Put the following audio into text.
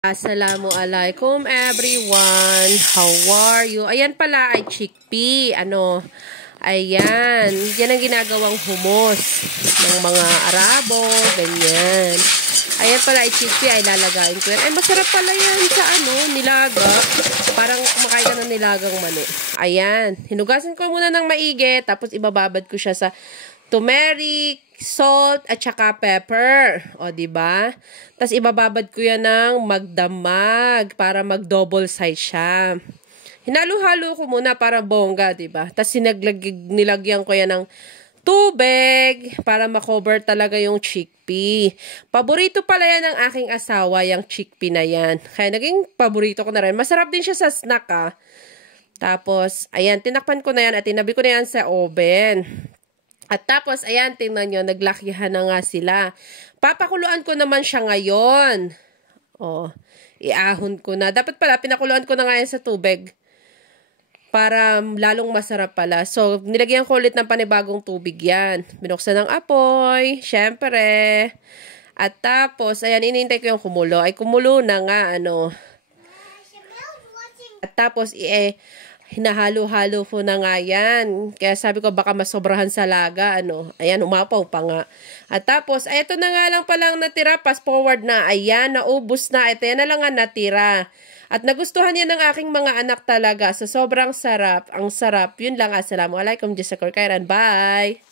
Assalamualaikum everyone. How are you? Ayan pala ay chickpea. Ayan. Yan ang ginagawang hummus ng mga Arabo. Ganyan. Ayan pala ay chickpea. Ay lalagayin ko yan. Ay masarap pala yan sa nilaga. Parang kumakain ka ng nilagang mani. Ayan. Hinugasan ko muna ng maigi. Tapos ibababad ko siya sa turmeric, salt, at saka pepper. O, diba? Tapos, ibababad ko yan ng magdamag para mag-double size siya. Hinalo-halo ko muna para bongga, diba? Tapos, nilagyan ko yan ng tubig para makover talaga yung chickpea. Paborito pala yan ng aking asawa, yung chickpea na yan. Kaya, naging paborito ko na rin. Masarap din siya sa snack, Tapos, ayan, tinakpan ko na yan at tinabi ko na yan sa oven. At tapos, ayan, tingnan nyo, naglakihan na nga sila. Papakuluan ko naman siya ngayon. O, iahon ko na. Dapat pala, pinakuluan ko na nga yan sa tubig. Para lalong masarap pala. So, nilagyan ko ulit ng panibagong tubig yan. Binuksan ng apoy, syempre. At tapos, ayan, inintay ko yung kumulo. Ay, kumulo na nga, At tapos, hinahalo-halo ko na nga yan. Kaya sabi ko baka masobrahan sa laga, Ayan, umapaw pa nga. At tapos, ito na nga lang palang natira. Fast forward na. Ayan, naubos na. Ito yan na lang ang natira. At nagustuhan yan ng aking mga anak talaga. So, sobrang sarap. Ang sarap. Yun lang. Assalamualaikum. Jessica Kairan. Bye!